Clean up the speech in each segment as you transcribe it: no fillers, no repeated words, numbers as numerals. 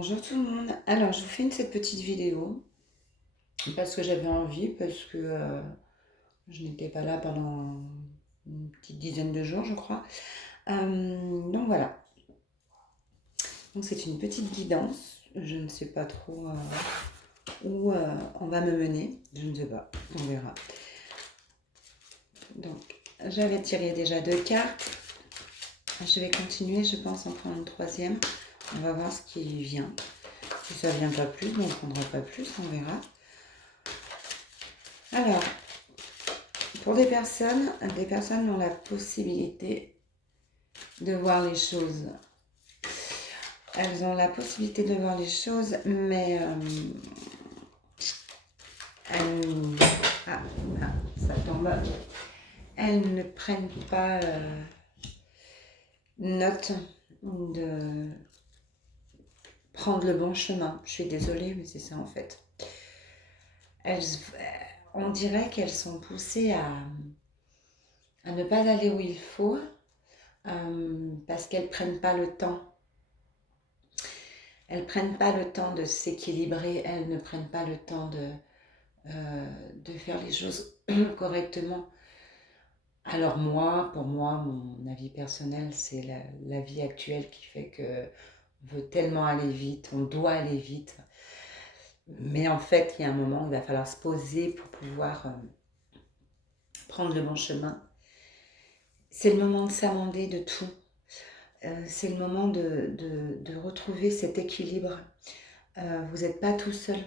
Bonjour tout le monde. Alors, je vous fais cette petite vidéo parce que j'avais envie, parce que je n'étais pas là pendant une petite dizaine de jours, je crois. Donc voilà. Donc c'est une petite guidance. Je ne sais pas trop où on va me mener. Je ne sais pas. On verra. Donc, j'avais tiré déjà 2 cartes. Je vais continuer, je pense, en prendre une troisième. On va voir ce qui vient. Si ça ne vient pas plus, on ne prendra pas plus, on verra. Alors, pour des personnes ont la possibilité de voir les choses. Elles ont la possibilité de voir les choses, mais elles, ah, ça tombe. Elles ne prennent pas note de prendre le bon chemin. Je suis désolée, mais c'est ça en fait. On dirait qu'elles sont poussées à ne pas aller où il faut parce qu'elles ne prennent pas le temps. Elles ne prennent pas le temps de s'équilibrer, elles ne prennent pas le temps de faire les choses correctement. Alors moi, pour moi, mon avis personnel, c'est la vie actuelle qui fait que on veut tellement aller vite, on doit aller vite. Mais en fait, il y a un moment où il va falloir se poser pour pouvoir prendre le bon chemin. C'est le moment de s'amender de tout. C'est le moment de retrouver cet équilibre. Vous n'êtes pas tout seul.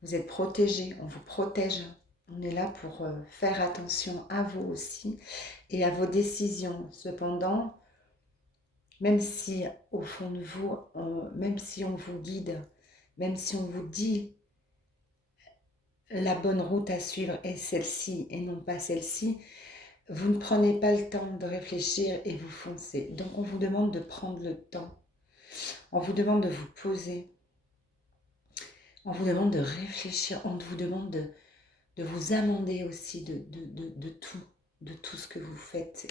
Vous êtes protégé, on vous protège. On est là pour faire attention à vous aussi et à vos décisions. Cependant, même si au fond de vous, même si on vous guide, même si on vous dit la bonne route à suivre est celle-ci et non pas celle-ci, vous ne prenez pas le temps de réfléchir et vous foncez. Donc on vous demande de prendre le temps. On vous demande de vous poser. On vous demande de réfléchir. On vous demande de vous amender aussi de tout ce que vous faites.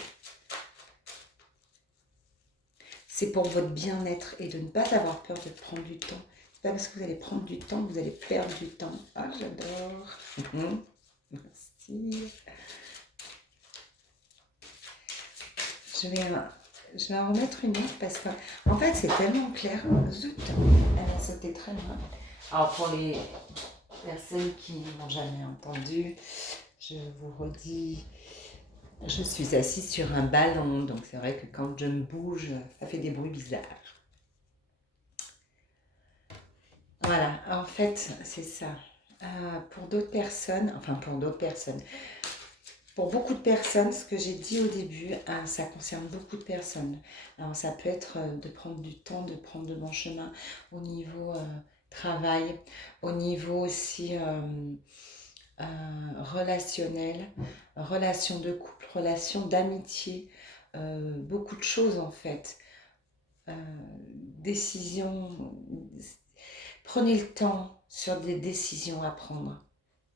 C'est pour votre bien-être et de ne pas avoir peur de prendre du temps. C'est pas parce que vous allez prendre du temps que vous allez perdre du temps. Ah, j'adore. Merci. Je vais en remettre une autre parce que, en fait, c'est tellement clair. Zut, elle a sauté très loin. Alors, pour les personnes qui n'ont jamais entendu, je vous redis, je suis assise sur un ballon, donc c'est vrai que quand je me bouge, ça fait des bruits bizarres. Voilà, en fait, c'est ça. Pour d'autres personnes, pour beaucoup de personnes, ce que j'ai dit au début, ça concerne beaucoup de personnes. Alors, ça peut être de prendre du temps, de prendre de bons chemins au niveau travail, au niveau aussi relationnel, relation de couple, relation d'amitié, beaucoup de choses en fait. Décisions, prenez le temps sur des décisions à prendre,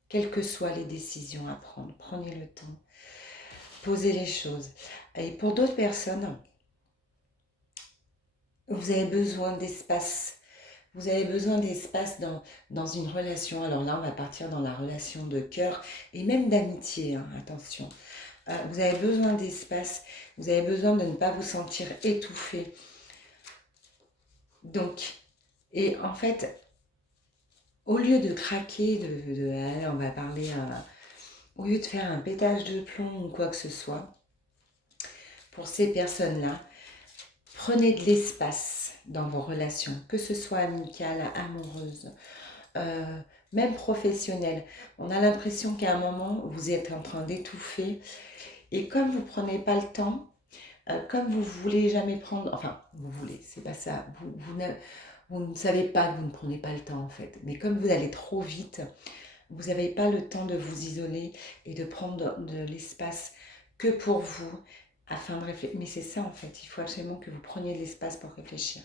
quelles que soient les décisions à prendre, prenez le temps, posez les choses. Et pour d'autres personnes, vous avez besoin d'espace. Vous avez besoin d'espace dans une relation. Alors là, on va partir dans la relation de cœur et même d'amitié, hein, attention. Vous avez besoin d'espace, vous avez besoin de ne pas vous sentir étouffé. Donc, et en fait, au lieu de craquer, on va parler, au lieu de faire un pétage de plomb ou quoi que ce soit, pour ces personnes-là, prenez de l'espace dans vos relations, que ce soit amicales, amoureuses, même professionnelles. On a l'impression qu'à un moment, vous êtes en train d'étouffer et comme vous ne prenez pas le temps, comme vous ne voulez jamais prendre, enfin, vous voulez, c'est pas ça, vous ne savez pas que vous ne prenez pas le temps en fait, mais comme vous allez trop vite, vous n'avez pas le temps de vous isoler et de prendre de l'espace que pour vous, afin de réfléchir. Mais c'est ça en fait, il faut absolument que vous preniez de l'espace pour réfléchir.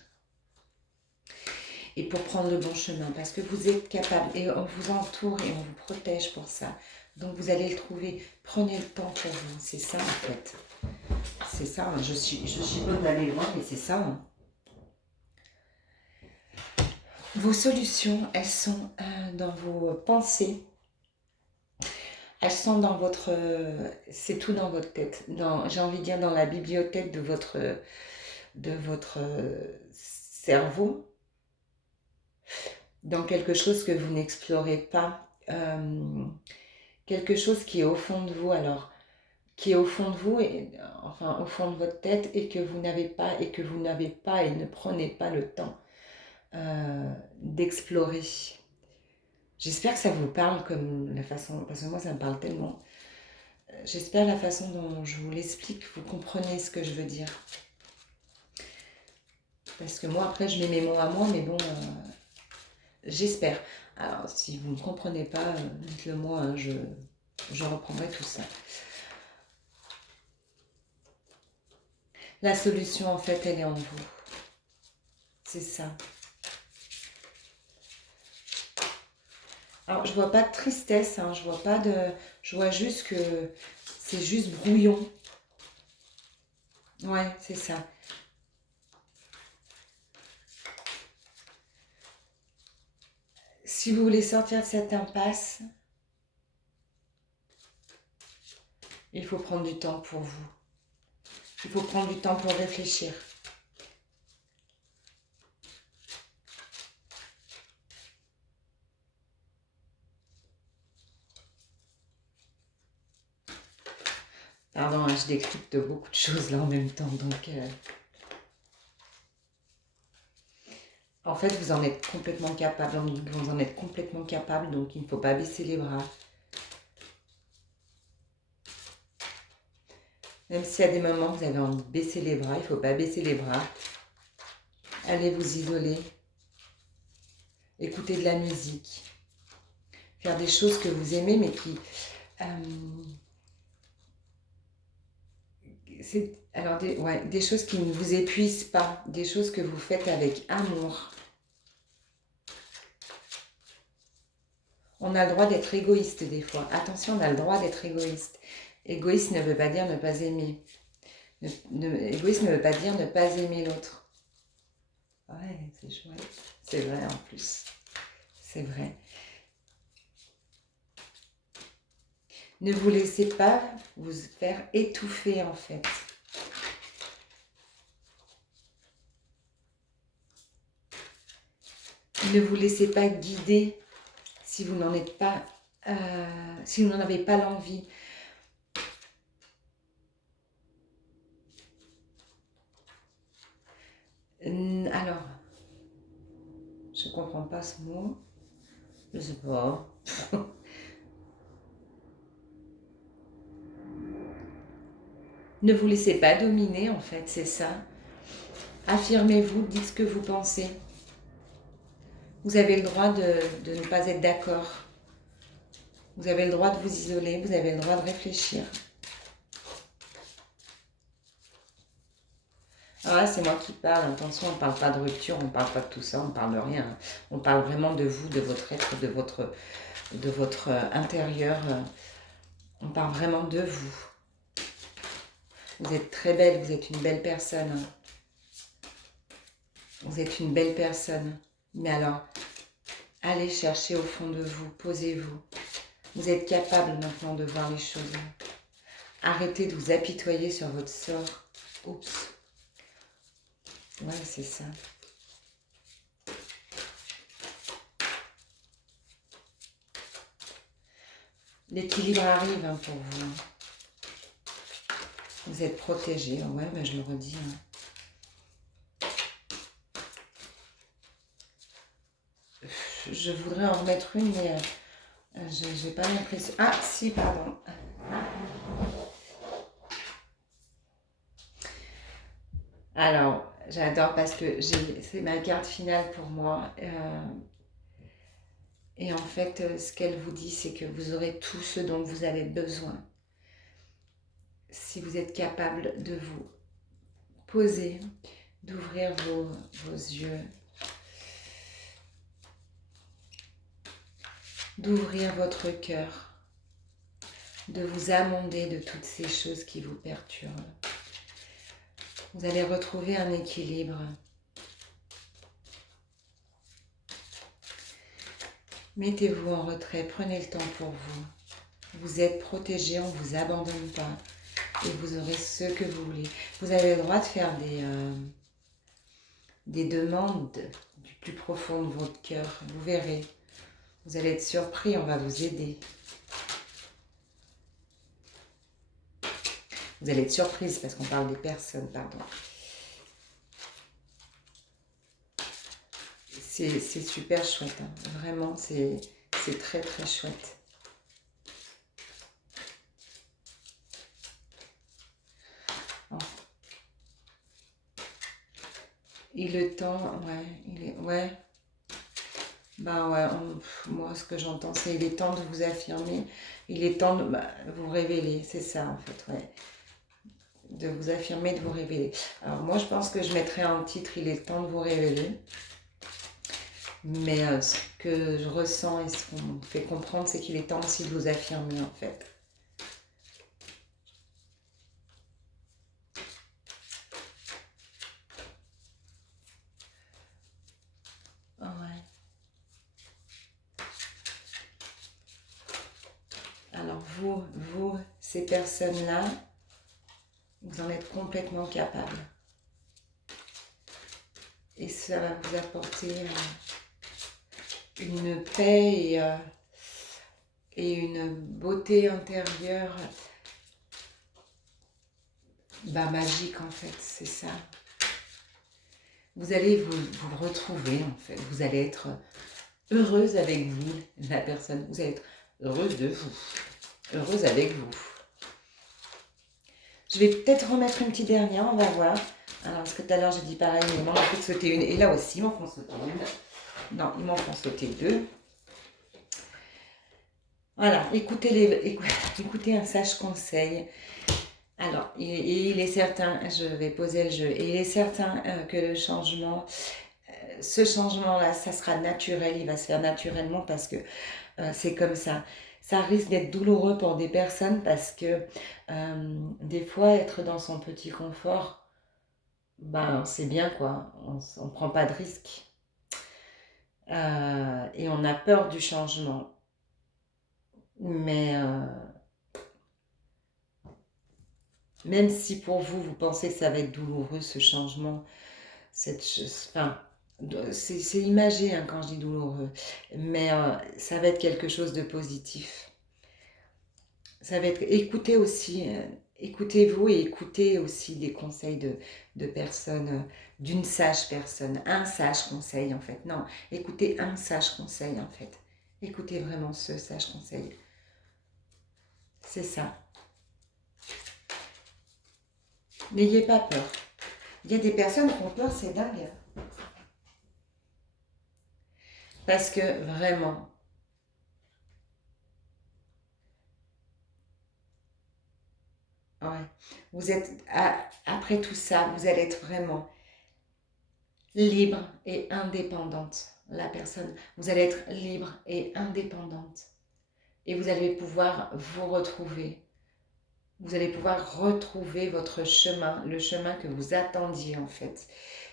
Et pour prendre le bon chemin, parce que vous êtes capable, et on vous entoure et on vous protège pour ça. Donc vous allez le trouver, prenez le temps pour vous, c'est ça en fait. C'est ça, je suis bonne d'aller loin, mais c'est ça. Hein. Vos solutions, elles sont dans vos pensées, elles sont dans votre... c'est tout dans votre tête, j'ai envie de dire dans la bibliothèque de votre cerveau, dans quelque chose que vous n'explorez pas, quelque chose qui est au fond de vous, alors, qui est au fond de vous, et, enfin au fond de votre tête, et que vous n'avez pas, et ne prenez pas le temps d'explorer. J'espère que ça vous parle comme la façon, parce que moi ça me parle tellement. J'espère la façon dont je vous l'explique, vous comprenez ce que je veux dire. Parce que moi après je mets mes mots à moi, mais bon, j'espère. Alors si vous ne comprenez pas, dites-le moi, hein, je reprendrai tout ça. La solution en fait elle est en vous. C'est ça. Alors je vois pas de tristesse, hein, je vois pas de. Je vois juste que c'est juste brouillon. Ouais, c'est ça. Si vous voulez sortir de cette impasse, il faut prendre du temps pour vous. Il faut prendre du temps pour réfléchir. Pardon, hein, je décrypte beaucoup de choses là en même temps, donc... En fait, vous en êtes complètement capable, vous en êtes complètement capable, donc il ne faut pas baisser les bras. Même s'il y a des moments où vous avez envie de baisser les bras, il ne faut pas baisser les bras. Allez vous isoler, écouter de la musique, faire des choses que vous aimez, mais qui... alors des choses qui ne vous épuisent pas, des choses que vous faites avec amour. On a le droit d'être égoïste des fois. Attention, on a le droit d'être égoïste. Égoïste ne veut pas dire ne pas aimer. Égoïste ne veut pas dire ne pas aimer l'autre. Ouais, c'est chouette. C'est vrai en plus. C'est vrai. Ne vous laissez pas vous faire étouffer en fait. Ne vous laissez pas guider si vous n'en êtes pas, si vous n'en avez pas l'envie. Alors, je comprends pas ce mot. Je sais pas. Ne vous laissez pas dominer en fait, c'est ça. Affirmez-vous, dites ce que vous pensez. Vous avez le droit de ne pas être d'accord. Vous avez le droit de vous isoler, vous avez le droit de réfléchir. Alors là, c'est moi qui parle. Attention, on ne parle pas de rupture, on ne parle pas de tout ça, on ne parle de rien. On parle vraiment de vous, de votre être, de votre intérieur. On parle vraiment de vous. Vous êtes très belle, vous êtes une belle personne. Vous êtes une belle personne. Mais alors, allez chercher au fond de vous, posez-vous. Vous êtes capable maintenant de voir les choses. Arrêtez de vous apitoyer sur votre sort. Oups. Ouais, c'est ça. L'équilibre arrive hein, pour vous. Vous êtes protégé. Ouais, mais je le redis. Hein. Je voudrais en remettre une, mais je n'ai pas l'impression... Ah, si, pardon. Alors, j'adore parce que c'est ma carte finale pour moi. Et en fait, ce qu'elle vous dit, c'est que vous aurez tout ce dont vous avez besoin. Si vous êtes capable de vous poser, d'ouvrir vos yeux, d'ouvrir votre cœur, de vous amender de toutes ces choses qui vous perturbent. Vous allez retrouver un équilibre. Mettez-vous en retrait, prenez le temps pour vous. Vous êtes protégé, on ne vous abandonne pas. Et vous aurez ce que vous voulez. Vous avez le droit de faire des demandes du plus profond de votre cœur. Vous verrez. Vous allez être surpris, on va vous aider. Vous allez être surprise parce qu'on parle des personnes, pardon. C'est super chouette, hein. Vraiment, c'est très très chouette. Oh. Et le temps, ouais, ouais. Bah ouais, moi ce que j'entends c'est il est temps de vous affirmer, il est temps de vous révéler, c'est ça en fait, ouais. De vous affirmer, de vous révéler. Alors moi je pense que je mettrais en titre il est temps de vous révéler. Mais ce que je ressens et ce qu'on me fait comprendre, c'est qu'il est temps aussi de vous affirmer en fait. Ouais. Alors vous, ces personnes-là, vous en êtes complètement capable. Et ça va vous apporter une paix et une beauté intérieure magique en fait, c'est ça. Vous allez vous retrouver en fait, vous allez être heureuse avec vous, la personne, vous allez être heureuse de vous, heureuse avec vous. Je vais peut-être remettre une petite dernière, on va voir. Alors, parce que tout à l'heure j'ai dit pareil, mais il m'en faut sauter une, et là aussi il m'en faut sauter une. Non, il m'en faut sauter deux. Voilà, écoutez un sage conseil. Alors, il est certain, je vais poser le jeu, et il est certain que le changement, ce changement-là, ça sera naturel, il va se faire naturellement parce que c'est comme ça. Ça risque d'être douloureux pour des personnes parce que des fois, être dans son petit confort, c'est bien quoi, on ne prend pas de risques. Et on a peur du changement. Mais même si pour vous, vous pensez que ça va être douloureux ce changement, enfin, c'est imagé hein, quand je dis douloureux, mais ça va être quelque chose de positif. Ça va être, écoutez aussi, écoutez-vous et écoutez aussi des conseils de personnes, d'une sage personne, un sage conseil en fait. Non, écoutez un sage conseil en fait. Écoutez vraiment ce sage conseil. C'est ça. N'ayez pas peur. Il y a des personnes qui ont peur, c'est dingue. Parce que vraiment, ouais, vous êtes, après tout ça, vous allez être vraiment libre et indépendante. La personne, vous allez être libre et indépendante. Et vous allez pouvoir vous retrouver. Vous allez pouvoir retrouver votre chemin, le chemin que vous attendiez en fait.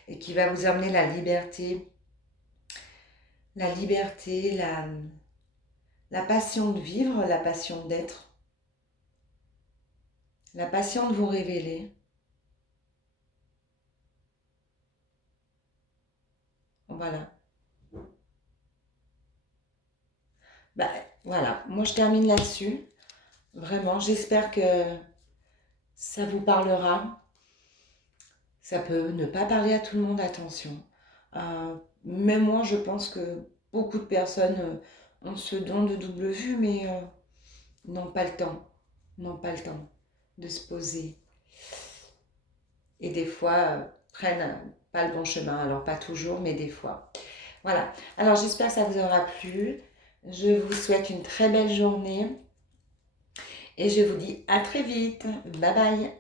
Et qui va vous amener la liberté, la passion de vivre, la passion d'être, la passion de vous révéler. Voilà. Voilà, moi je termine là-dessus. Vraiment, j'espère que ça vous parlera. Ça peut ne pas parler à tout le monde, attention. Même moi, je pense que beaucoup de personnes ont ce don de double vue, mais n'ont pas le temps. N'ont pas le temps de se poser. Et des fois, prennent pas le bon chemin. Alors, pas toujours, mais des fois. Voilà. Alors, j'espère que ça vous aura plu. Je vous souhaite une très belle journée. Et je vous dis à très vite. Bye bye.